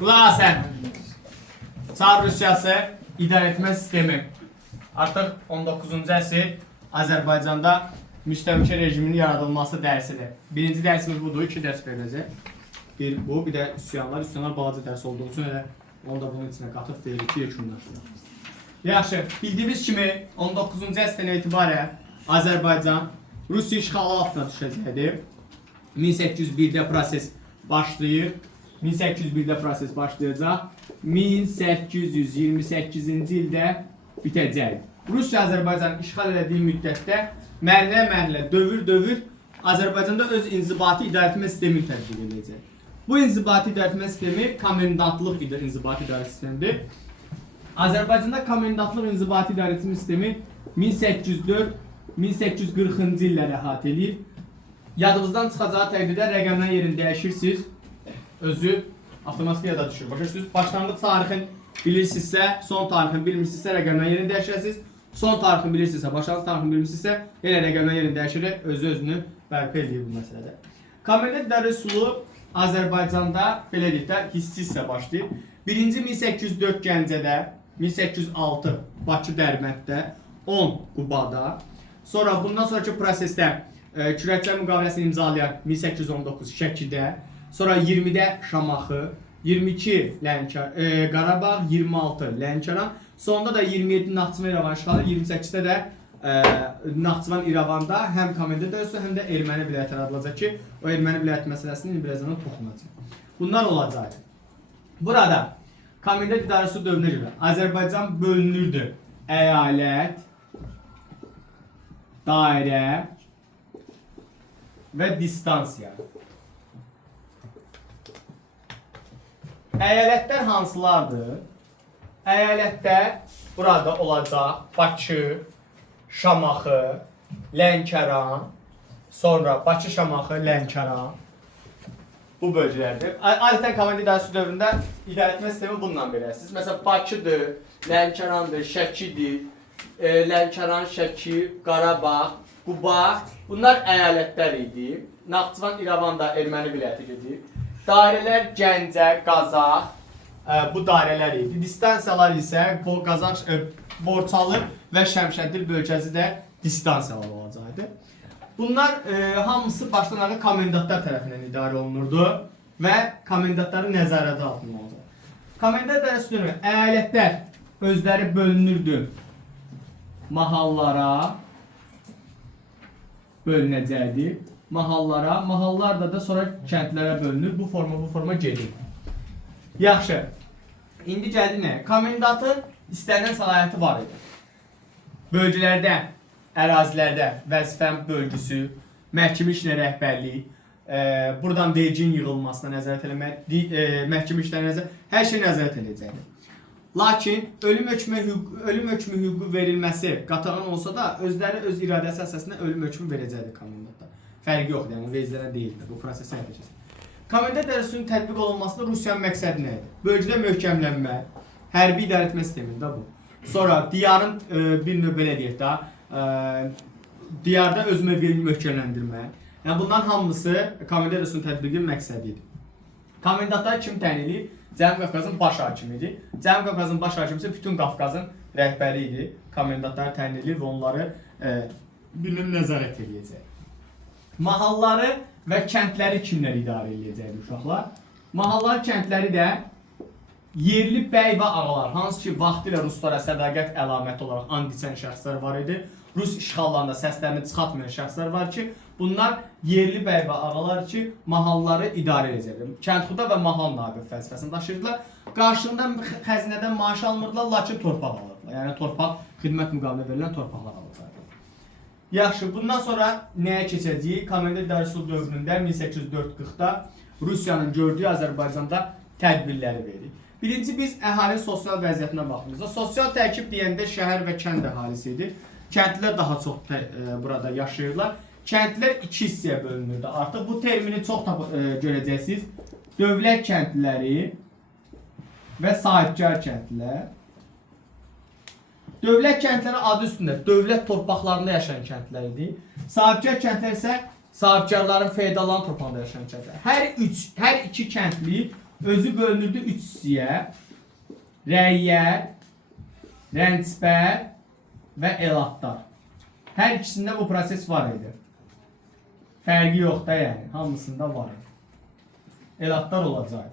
Xülasən, Çar Rusiyası idarəetmə sistemi artıq 19-cu əsr Azərbaycanda müstəmləkə rejiminin yaradılması dərsidir. Birinci dərsimiz budur, 2 dərs veriləcək. Bir bu, bir də üsyanlar. Üsyanlar balaca dərs olduğu üçün elə onu da bunun içinə qatıb veririk ki, yekunlaşdırır. Yaxşı, bildiyimiz kimi 19-cu əsrdən etibarən Azərbaycan Rusiya işğalı altına düşəcəkdir. 1801-də proses başlayır. 1801-də proses başlayacaq. 1828-ci ildə bitəcək. Rusiya Azərbaycanı işğal elədiyi müddətdə mərhələ-mərhələ, dövr-dövr Azərbaycanda öz inzibati idarəetmə sistemini tətbiq edəcək. Bu inzibati idarəetmə sistemi komendantlıq inzibati idarə sistemidir. Azərbaycanda komendantlıq inzibati idarəetmə sistemi 1804-1840-cı illəri əhatə edir. Yadınızdan çıxacağı təqdirdə rəqəmdən yerini dəyişirsiniz. Özü avtomatik yada düşür. Başa düşürsünüz? Başlanğıc tarixin bilirsinizsə, son tarixin bilmirsinizsə rəqəmdən yerini dəyişirsiniz. Son tarixin bilirsinizsə, başlanğıc tarixin bilmirsinizsə yenə rəqəmdən yerini dəyişir, özü-özünü bərpa edir bu məsələdə. Komendant idarə üsulu Azərbaycanda belə deyək də hissi-hissə başlayır. Birinci 1804 Gəncədə, 1806 Bakı Dərbənddə, 10 Qubada. Sonra bundan sonraki prosesdə Kürəkçilər müqaviləsini imzalayan 1819 Şəkidə, sonra 20-də Şamaxı, 22 Qarabağ, 26 Lənkəran, sonunda da 27 Naxçıvan İrəvan işğalı, 28-də də Naxçıvan İrəvanda həm komendant idarəsi, həm də erməni vilayəti yaradılacaq ki, o erməni vilayəti məsələsinin birazdan toxunacaq. Bunlar olacaq. Burada komendant idarəsi dövrünə görə Azərbaycan bölünürdü. Əyalət, dairə və distansiya. Əyalətlər hansılardır? Əyalətlər burada olacaq Bakı, Şamaxı, Lənkəran, sonra Bakı, Şamaxı, Lənkəran. Bu bölgələrdir. Adətən komendant idarəsi dövründə idarəetmə sistemi bununla beləsiniz. Məsələn, Bakıdır, Lənkərandır, Şəkidir, Lənkəran, Şəki, Qarabağ, Quba, bunlar əyalətlər idi. Naxçıvan İrəvanda erməni vilayəti gedir. Dairələr Gəncə, Qazax, bu dairələr idi. Distansiyalar isə Qazax, Borçalı və Şəmşəndil bölgəsi də distansiyalar olacaqdı. Bunlar hamısı başdan ayağa komendantlar tərəfindən idarə olunurdu və komendantların nəzarəti altında olacaq. Komendant idarəsi dövrü əyalətlər özləri bölünürdü mahallara, bölünəcəkdir. Mahallar da sonra kəndlərə bölünür. Bu forma gedir. Yaxşı. İndi gəldi nə? Komendantın istənilən səlahiyyəti var idi. Bölgələrdə, ərazilərdə vəzifə bölgüsü, məhkəmə işinə rəhbərlik, buradan verginin yığılmasına nəzarət eləmək, məhkəmə işlərinə nəzarət, hər şey nəzarət edəcəkdir. Lakin ölüm hökmü hüququ verilməsi qatağan olsa da özləri öz iradəsi əsasında ölüm hökmü verəcəkdir komendantlar. Fərqi yoxdur, yəni vezlərə deyildir. Bu prosesi həyata keçirir. Komendant idarəsinin tətbiq olunmasında Rusiyanın məqsədi nə idi? Bölgədə möhkəmlənmə, hərbi idarəetmə sistemində bu. Sonra diyarın bir növ belə deyək də, diyarda öz mövqeyini möhkəmləndirmək. Yəni bunların hamısı komendant idarəsinin tətbiqinin məqsədi idi. Komendantlar kim təyin edir? Cənubi Qafqazın baş hakimidir. Cənubi Qafqazın baş hakimi isə bütün Qafqazın rəhbəri idi. Komendantları təyin edir və onları bir növ nəzarət edəcək. Mahalları və kəndləri kimlər idarə edəcəkdir uşaqlar? Mahallar, kəndləri də yerli bəy və ağalar, hansı ki vaxtilə ruslara sədaqət əlaməti olaraq and içən şəxslər var idi. Rus işğallarında səslərini çıxartmayan şəxslər var ki, bunlar yerli bəy və ağalar ki, mahalları idarə edəcəkdir. Kəndxuda və mahal naqib vəzifəsini daşıyırdılar. Qarşılığında xəzinədən maaş almırdılar, lakin torpaq alırdılar. Yəni torpaq, xidmət müqabilində verilən torpaqlar alırdılar. Yaxşı, bundan sonra nəyə keçəcəyik? Komendant idarə üsulu dövründə 1840-da Rusiyanın gördüyü Azərbaycanda tədbirləri verir. Birinci, biz əhalinin sosial vəziyyətinə baxırıq. Sosial tərkib deyəndə şəhər və kənd əhalisidir. Kəndlilər daha çox burada yaşayırlar. Kəndlilər iki hissəyə bölünürdü. Artıq bu termini çox görəcəksiniz. Dövlət kəndliləri və sahibkar kəndlilər. Dövlət kəndləri adı üstündə dövlət torpaqlarında yaşayan kəndlər idi. Sahibkar kəndlər isə sahibkarların feodalların torpağında yaşayan kəndlər. Hər iki kəndli özü bölünürdü 3 hissəyə. Rəyyət, rəncbər və elatlar. Hər ikisində bu proses var idi. Fərqi yox da yəni, hamısında var. Elatlar olacaq.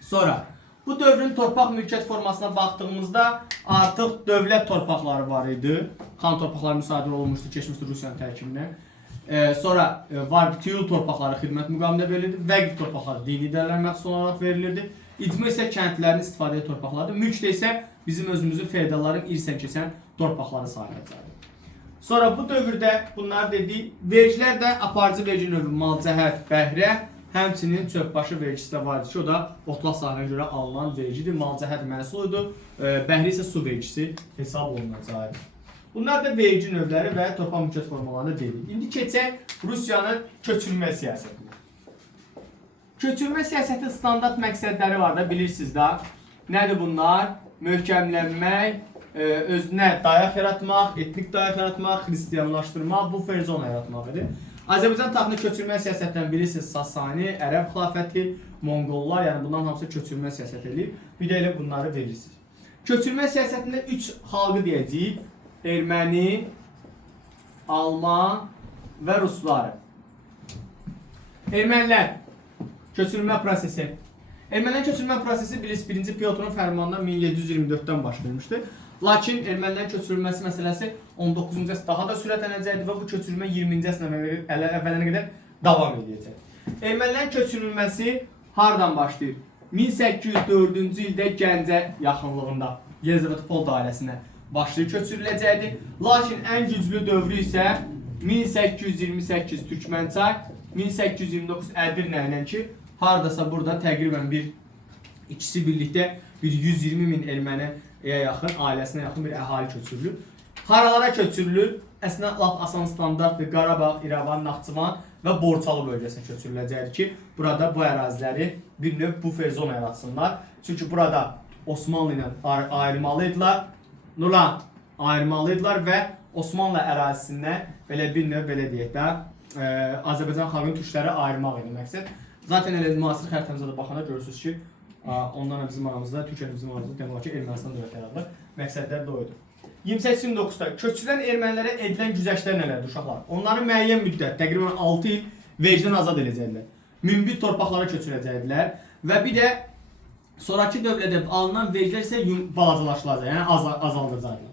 Sonra bu dövrün torpaq mülkiyyət formasına baxdığımızda artıq dövlət torpaqları var idi. Xan torpaqları müsadir olmuşdu, keçmişdi Rusiyanın tərkibinə. Sonra var tiyul torpaqları xidmət müqabilində verilirdi. Vəqf torpaqları dini dəyərlər məhsul olaraq verilirdi. İcma isə kəndlilərin istifadəyə torpaqlarıdır. Mülkdə isə bizim özümüzün feodalların irsən keçən torpaqları sayılacaqdır. Sonra bu dövrdə bunlar dedik, vergilər də aparıcı vergi növü malcəhət, bəhrə, həmçinin çöpbaşı vergisi də var idi ki, o da otlaq sahəyə görə alınan vergidir. Malcəhət məhsuludur, bəhrə isə su vergisi hesab olunacaqdır. Bunlar da vergi növləri və torpaq mülkiyyət formalarını dedik. İndi keçək Rusiyanın köçürmə siyasətinə. Köçürmə siyasətin standart məqsədləri var da, bilirsiniz də. Nədir bunlar? Möhkəmlənmək, özünə dayaq yaratmaq, etnik dayaq yaratmaq, xristiyanlaşdırmaq, buffer zona yaratmaq edir. Azərbaycan taxtına köçürmə siyasətdən bilirsiniz, Sasani, Ərəb xilafəti, Monqollar, yəni bunların hamısı köçürmə siyasət edir. Bir də elə bunları verirsiniz. Köçürmə siyasətində 3 xalqı deyəcəyik. Erməni, Alman və Rusları. Ermənilər köçürülmə prosesi. Ermənilərin köçürülmə prosesi bilirsiniz 1-ci Pyotrun fərmanından 1724-dən başlamışdı. Lakin ermənilərin köçürülməsi məsələsi 19-cu əsrdə daha da sürətlənəcəkdir və bu köçürülmə 20-ci əsrə əvvəlinə qədər davam edəcək. Ermənilərin köçürülməsi hardan başlayır? 1804-cü ildə Gəncə yaxınlığında Yelizavetpol dairəsinə başlayır köçürüləcəkdir. Lakin ən güclü dövrü isə 1828 Türkmənçay, 1829 Ədirnə ilə ki, hardasa burada təqribən ikisi birlikdə bir 120 min erməniyə yaxın, ailəsinə yaxın bir əhali köçürülür. Haralara köçürülür? Əslində lap asan standartdır. Qarabağ, İrəvan, Naxçıvan və Borçalı bölgəsinə köçürüləcəkdir ki, burada bu əraziləri bir növ buffer zona yaratsınlar. Çünki burada Osmanlı ilə ayırmalıydılar. Nurlan ayırmalıydılar və Osmanlı ərazisindən belə bir növ belə deyək də Azərbaycan xalqının türkləri ayırmaq idi məqsəd. Zaten elə müasir xəritəmizə də baxanda görürsünüz ki, onlarla bizim aramızda, Türkiyənin bizim aramızda demək ki, Ermənistan dövləti yaradılır. Məqsədlər də oydu. 28-29-da köçürülən ermənilərə edilən güzəştlər nələrdir uşaqlar? Onları müəyyən müddət, təqribən 6 il vergdən azad edəcəkdilər. Münbit torpaqlara köçürəcəkdilər və bir də sonraki dövrdə alınan vergilər isə balacalaşdırılacaq, yəni azaldacaqlar.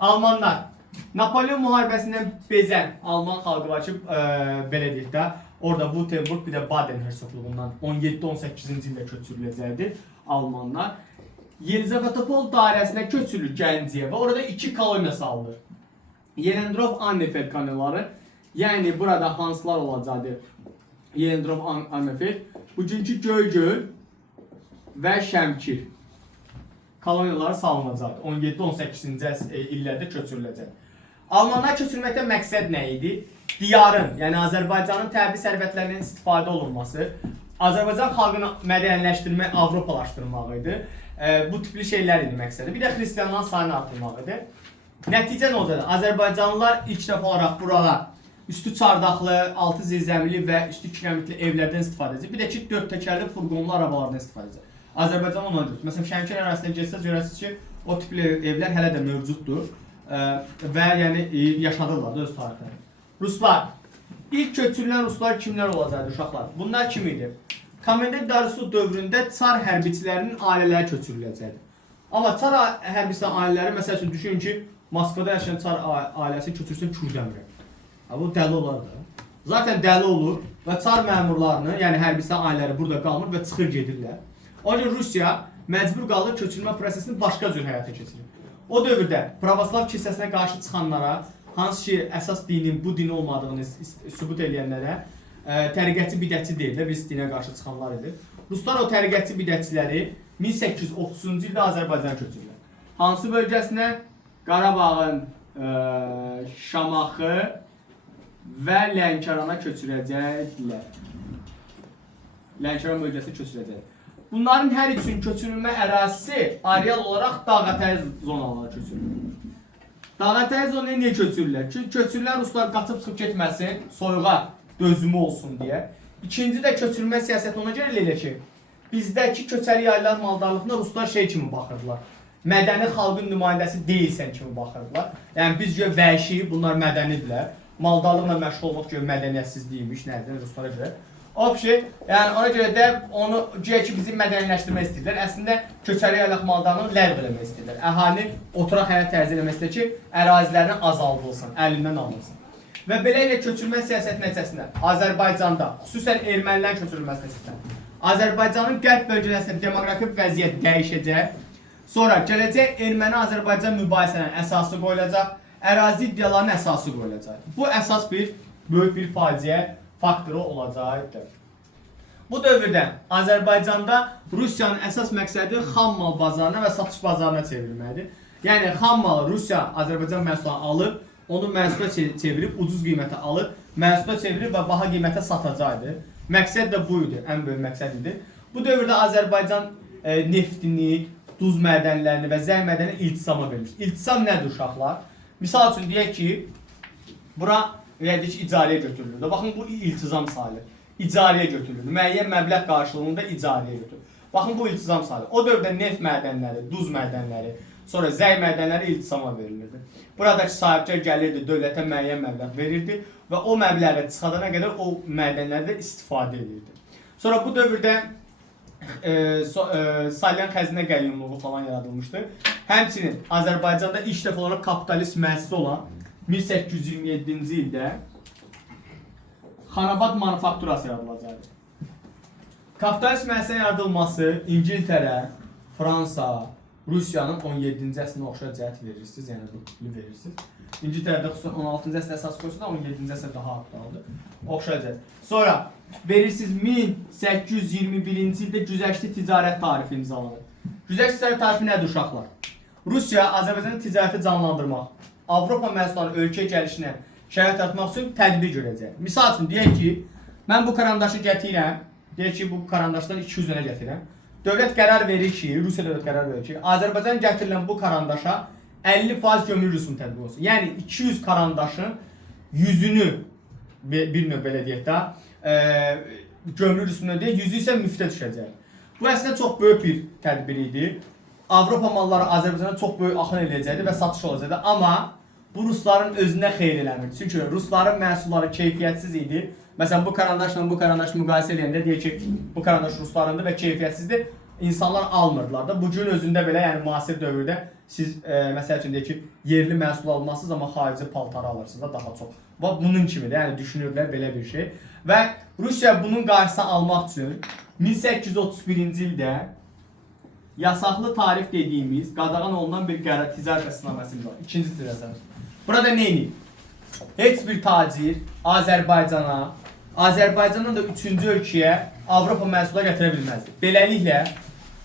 Almanlar Napolyon müharibəsindən bezən Alman xalqı var ki, belə deyək də, orada Württemberg, bir də Baden hersoqluğundan 17-18-ci ildə köçürüləcəkdir Almanlar. Yelizavetpol dairəsinə köçürülür Gəncəyə və orada 2 koloniya salınır. Yelendrov Annefeld koloniyaları, yəni burada hansılar olacaqdır? Yelendrov Annefeld, bugünkü Göygöl və Şəmkir koloniyaları salınacaqdır. 17-18-ci illərdə köçürüləcək. Almanlar köçürməkdə məqsəd nə idi? Diyarın, yəni Azərbaycanın təbii sərvətlərindən istifadə olunması, Azərbaycan xalqını mədəniləşdirmək, Avropalaşdırmaq idi. Bu tipli şeylər idi məqsədi. Bir də xristianların sayını artırmaq idi. Nəticə nə olacaq? Azərbaycanlılar ilk dəfə olaraq buralar üstü çardaqlı, altı zirzəmili və üstü kilometrli evlərdən istifadə edəcək. Bir də ki, 4 təkərli furqonlu arabalardan istifadə edəcək. Azərbaycan ona görə. Məsələn, Şəmkir ərazisində getsəz görəsiniz ki, o tipli evlər hələ də mövcuddur və yəni yaşadırlar da öz tarixlərini. Ruslar. İlk köçürülən ruslar kimlər olacaqdı uşaqlar? Bunlar kim idi? Komendant Darusu dövründə çar hərbiçilərinin ailələri köçürüləcəkdi. Amma çar hərbiçilərin ailələri, məsəl üçün düşünün ki, Moskvada yaşayan çar ailəsi köçürsən Kürdəmirə. Bu dəli olar da. Zaten dəli olur və çar məmurlarını, yəni hərbiçilərin ailələri burada qalmır və çıxır gedirlər. Ancaq Rusiya məcbur qalır köçürülmə prosesini başqa cür həyata keçirir. O dövrdə pravoslav kilsəsinə qarşı çıxanlara, hansı ki əsas dinin bu din olmadığını sübut edənlərə təriqətçi bidətçi deyirlər, biz dinə qarşı çıxanlar idi. Ruslar o təriqətçi bidətçiləri 1830-cu ildə Azərbaycan köçürürlər. Hansı bölgəsinə? Qarabağın Şamaxı və Lənkərana köçürəcəklər. Lənkəran bölgəsi köçürəcək. Bunların hər üçün köçürülmə ərazisi areal olaraq dağətəyi zonalara köçürülür. Dağətəyi zonaya niyə köçürürlər? Çünki köçürülən ruslar qaçıb çıxıb getməsin, soyuğa dözümü olsun deyə. İkinci də köçürülmə siyasəti ona görə elə ki, bizdəki köçəri yaylılar maldarlığına ruslar şey kimi baxırdılar. Mədəni xalqın nümayəndəsi deyilsən kimi baxırdılar. Yəni biz görə vəhşi, bunlar mədənidirlər. Maldarlıqla məşğul olmaq görə mədəniyyətsizliymiş, nədir ruslara görə. Yəni ona görə də onu güya ki bizi mədəniləşdirmək istəyirlər. Əslində köçəri yaylaq maldarlığını ləğv eləmək istəyirlər. Əhali oturaq həyat tərzi eləmək istəyir ki, ərazilərini azaldılsın, əlindən alınsın. Və beləliklə köçürmə siyasəti nəticəsində Azərbaycanda, xüsusən ermənilərin köçürülməsi nəticəsində Azərbaycanın qərb bölgələrində demoqrafik vəziyyət dəyişəcək. Sonra gələcək Erməni-Azərbaycan mübahisələrinin əsası qoyulacaq, ərazi iddialarının əsası qoyulacaq. Bu əsas böyük bir faciə faktoru olacaqdır. Bu dövrdə Azərbaycanda Rusiyanın əsas məqsədi xam mal bazarına və satış bazarına çevrilməkdir. Yəni xam malı Rusiya Azərbaycan məhsulunu alıb, onu məhsula çevirib, ucuz qiymətə alıb, məhsula çevirib və baha qiymətə satacaqdır. Məqsəd də bu idi, ən böyük məqsəd idi. Bu dövrdə Azərbaycan neftini, duz mədənlərini və zəng mədənini iltisama vermiş. İltisam nədir uşaqlar? Misal üçün deyək ki, bura icarəyə götürülür. Baxın, bu iltizam sayılır. İcarəyə götürülür. Müəyyən məbləğ qarşılığında icarəyə götürülür. Baxın, bu iltizam sayılır. O dövrdə neft mədənləri, duz mədənləri, sonra zəng mədənləri iltisama verilirdi. Buradakı sahibkar gəlirdi, dövlətə müəyyən məbləğ verirdi və o məbləğə çıxadana qədər o mədənlərdə istifadə edirdi. Sonra bu dövrdə salyan xəzinə qəyyumluğu falan yaradılmışdır. Həmçinin Azərbaycanda ilk dəfə olaraq kapitalist müəssisə olan 1827-ci ildə Xanabad manufakturası yaradılacaqdır. Kapitalist müəssisənin yaradılması İngiltərə, Fransa, Rusiyanın 17-ci əsrinə oxşar cəhət verirsiniz, yəni bu verirsiniz. İngiltərədə xüsusən 16-cı əsrə əsas qoysa da 17-ci əsrə daha aktualdır. Oxşar cəhət. Sonra verirsiniz 1821-ci ildə güzəştli ticarət tarifi imzalanır. Güzəştli ticarət tarifi nədir uşaqlar? Rusiya Azərbaycanın ticarəti canlandırmaq, Avropa məhsullarının ölkəyə gəlişinə şərait yaratmaq üçün tədbir görəcək. Misal üçün deyək ki, mən bu karandaşı gətirirəm, deyək ki, bu karandaşdan 200 dənə gətirirəm. Dövlət qərar verir ki, Rusiya dövlət qərar verir ki, Azərbaycan gətirilən bu karandaşa 50% gömrük rüsumu tətbiq olsun. Yəni 200 karandaşın 100-ünü bir növ belə deyək də, gömrük rüsumuna deyək, 100-ü isə müftə düşəcək. Bu əslində çox böyük bir tədbir idi. Avropa malları Azərbaycana çox böyük axın eləyəcəkdi və satış olacaqdı. Amma bu rusların özünə xeyir eləmir. Çünki rusların məhsulları keyfiyyətsiz idi. Məsələn, bu karandaşla bu karandaşı müqayisə edəndə deyək ki, bu karandaş ruslarındır və keyfiyyətsizdir. İnsanlar almırdılar da. Bu gün özündə belə, yəni müasir dövrdə siz məsəl üçün deyək ki, yerli məhsul almazsınız, amma xarici paltarı alırsınız da daha çox. Bunun kimidir, yəni düşünürlər belə bir şey. Və Rusiya bunun qarşısını almaq üçün 1831-ci ildə yasaqlı tarif dediyimiz, qadağan olunan bir qərar ticarət əsnaməsi var. İkinci ticarət. Burada nə edir? Heç bir tacir Azərbaycandan da üçüncü ölkəyə Avropa məhsulları gətirə bilməzdir. Beləliklə,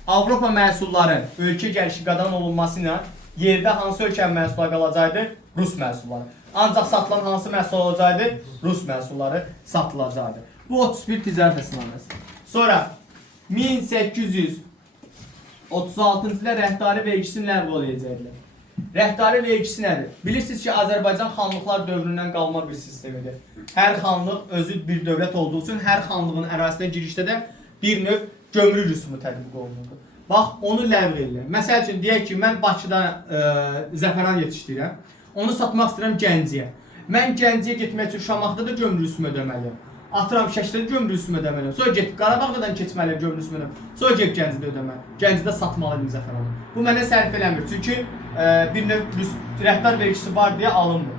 Avropa məhsulların ölkə gəlişi qadağan olunması ilə yerdə hansı ölkənin məhsulları qalacaqdı? Rus məhsulları. Ancaq satılan hansı məhsul olacaqdı? Rus məhsulları satılacaqdı. Bu 31 ticarət əsnaməsi. Sonra 1836-cı ildə rəhdari vergisini ləğv edəcəklər. Rəhdari vergisi nədir? Bilirsiniz ki, Azərbaycan xanlıqlar dövründən qalma bir sistemidir. Hər xanlıq özü bir dövlət olduğu üçün hər xanlığın ərazisinə girişdə də bir növ gömrük rüsumu tətbiq olunur. Bax, onu ləğv edirlər. Məsəl üçün, deyək ki, mən Bakıda zəfəran yetişdirirəm. Onu satmaq istəyirəm Gəncəyə. Mən Gəncəyə getmək üçün Şamaxıda da gömrük rüsumu ödəməliyəm. Atıram Şəkidə gömrük rüsumu ödəməliyəm. Sonra getib Qarabağdan keçməliyəm gömrük rüsumu ödəməliyəm. Sonra gedib Gəncədə ödəməliyəm. Gəncədə satmalıyım zəfəranı. Bu mənə sərf eləmir. Çünki bir növ rəhdar vergisi var deyə alınmır.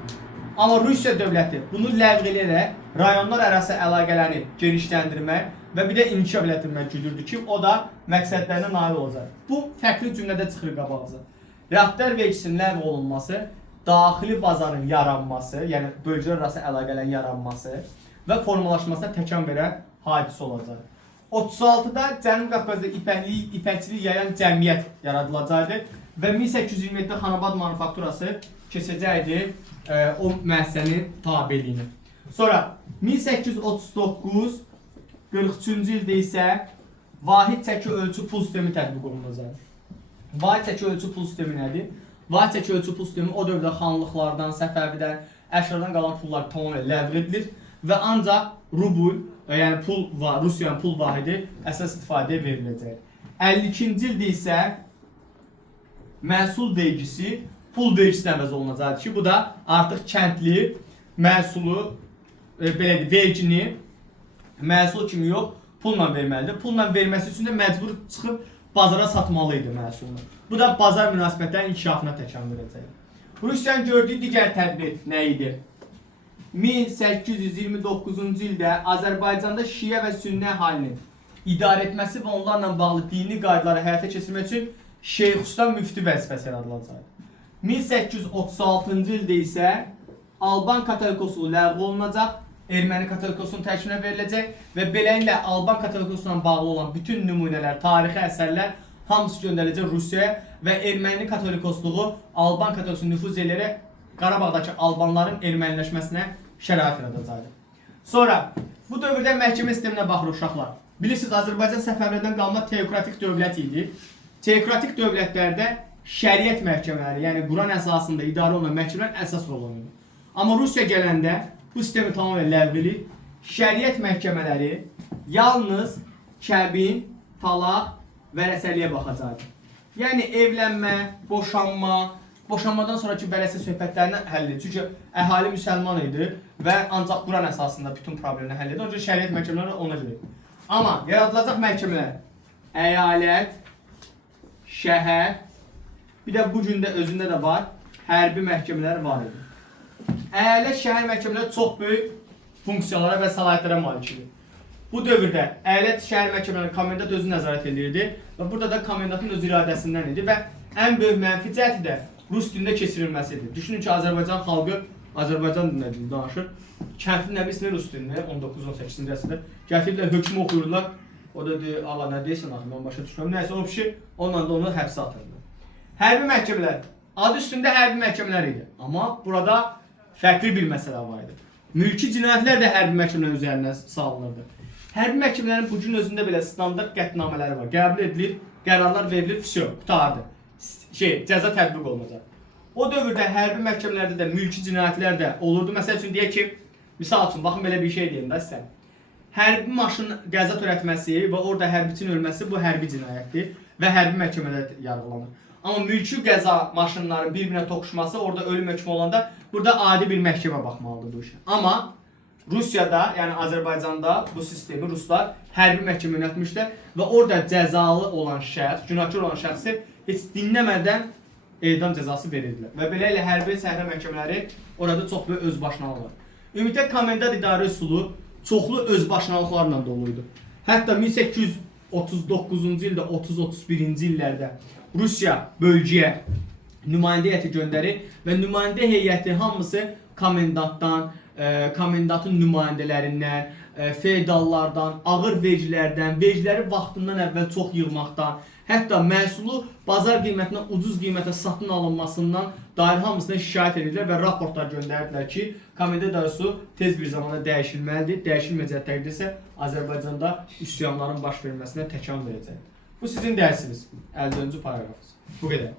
Amma Rusiya dövləti bunu ləğv edərək rayonlar arası əlaqələrini genişləndirmək və bir də inkişaf etdirmək güdürdür ki, o da məqsədlərinə nail olacaq. Bu fərqli cümlədə çıxır qabağımıza. Rəhdar vergisinin ləğv olunması, daxili bazarın yaranması, yəni bölgələr arası əlaqələrin yaranması və formalaşmasına təkan verən hadisə olacaq. 36-da Cənubi Qafqazda ipəkçilik yayan cəmiyyət yaradılacaqdır və 1827-də Xanabad manufakturası keçəcəkdi o müəssisənin tabeliyini. Sonra 1839-43-cü ildə isə vahid çəki ölçü pul sistemi tətbiq olunacaq. Vahid çəki ölçü pul sistemi nədir? Vahid çəki ölçü pul sistemi o dövrdə xanlıqlardan, Səfəvidən, Əşrədən qalan pullar tamamilə ləğv edilir və ancaq rubl, yəni pul var, Rusiyanın pul vahidi əsas istifadəyə veriləcək. 52-ci ildə isə məhsul vergisi pul vergisi əvəz olunacaqdır ki, bu da artıq kəndli məhsulu belə vergini məhsul kimi yox, pulla verməlidir. Pulla verməsi üçün də məcbur çıxıb bazara satmalı idi məhsulunu. Bu da bazar münasibətlərinin inkişafına təkan verəcək. Rusiyanın gördüyü digər tədbir nə idi? 1829-cu ildə Azərbaycanda şiə və sünni əhalinin idarə etməsi və onlarla bağlı dini qaydaları həyata keçirmək üçün Şeyxülistan müftü vəzifəsi yaradılacaq. 1836-cı ildə isə Alban katolikosluğu ləğv olunacaq, Erməni katolikosluğunun tərkibinə veriləcək və beləliklə Alban katolikosluğuna bağlı olan bütün nümunələr, tarixi əsərlər hamısı göndəriləcək Rusiyaya və Erməni katolikosluğu Alban katolikosluğu nüfuz edərək Qarabağdakı Albanların erməniləşməsinə şərait yaradacaqdır. Sonra bu dövrdə məhkəmə sisteminə baxırıq uşaqlar. Bilirsiniz, Azərbaycan Səfəvilərdən qalma teokratik dövlət idi. Teokratik dövlətlərdə şəriət məhkəmələri, yəni Quran əsasında idarə olunan məhkəmələr əsas rol oynayır. Amma Rusiya gələndə bu sistemi tamamilə ləğv edir. Şəriət məhkəmələri yalnız kəbin, talaq, vərəsəliyə baxacaqdır. Yəni evlənmə, boşanmadan sonraki vərəsə söhbətlərini həll edir. Çünki əhali müsəlman idi və ancaq Quran əsasında bütün problemləri həll edir. Onun üçün şəriət məhkəmələri ona görə. Amma yaradılacaq məhkəmələr əyalət, şəhər, bir də bu gündə özündə də var, hərbi məhkəmələr var idi. Əyalət, şəhər məhkəmələri çox böyük funksiyalara və səlahiyyətlərə malik idi. Bu dövrdə əyalət, şəhər məhkəmələri komendant özü nəzarət edirdi və burada da komendantın öz iradəsindən idi və ən böyük mənfi cəhəti də Rus dilində keçirilməsidir. Düşünün ki, Azərbaycan xalqı Azərbaycan dilində danışır. Kəndli nəbisi Rus dilində 19-18-ci əsrdə gətiriblər, hökm oxuyurlar. O da deyir, Allah nə deyirsən axı, mən başa düşmürəm. Nəysə o kişi onunla da onu həbsə atırdı. Hərbi məhkəmələr, adı üstündə hərbi məhkəmələr idi. Amma burada fərqli bir məsələ var idi. Mülki cinayətlər də hərbi məhkəmələrin üzərinə salınırdı. Hərbi məhkəmələrin bu gün özündə belə standart qətnamələri var. Qəbul edilir, qərarlar verilir, vəsiyo, qutardı. Cəza tətbiq olunacaq. O dövrdə hərbi məhkəmələrdə də mülki cinayətlər də olurdu. Məsəl üçün deyək ki, misal üçün, baxın belə bir şey deyim də sizə. Hərbi maşın qəza törətməsi və orada hərbiçinin ölməsi bu hərbi cinayətdir və hərbi məhkəmədə yargılanır. Amma mülki qəza maşınların bir-birinə toqquşması, orada ölüm hökmü olanda burada adi bir məhkəmə baxmalıdır bu işə. Amma Rusiyada, yəni Azərbaycanda bu sistemi Ruslar hərbi məhkəmə yönətmişlər və orada cəzalı olan şəxs, günahkar olan şəxsi heç dinləmədən edam cəzası verirdilər. Və belə ilə hərbi səhra məhkəmələri orada çox böyük özbaşınalığı var. Ümumiyyətlə komendant idarə üsulu çoxlu özbaşınalıqlarla doluydu. Hətta 1839-cu ildə, 30-31-ci illərdə Rusiya bölgəyə nümayəndə heyəti göndərir və nümayəndə heyəti hamısı komendantdan, komendantın nümayəndələrindən, feodallardan, ağır vergilərdən, vergiləri vaxtından əvvəl çox yığmaqdan, hətta məhsulu bazar qiymətindən ucuz qiymətə satın alınmasından dair hamısına şikayət edirlər və raportlar göndərdilər ki, komendant idarəsi tez bir zamanda dəyişilməlidir. Dəyişilməyəcək təqdirdə isə Azərbaycanda üsyanların baş verməsinə təkan verəcək. Bu sizin dərsiniz. 54-cü paragrafınız. Bu qədər.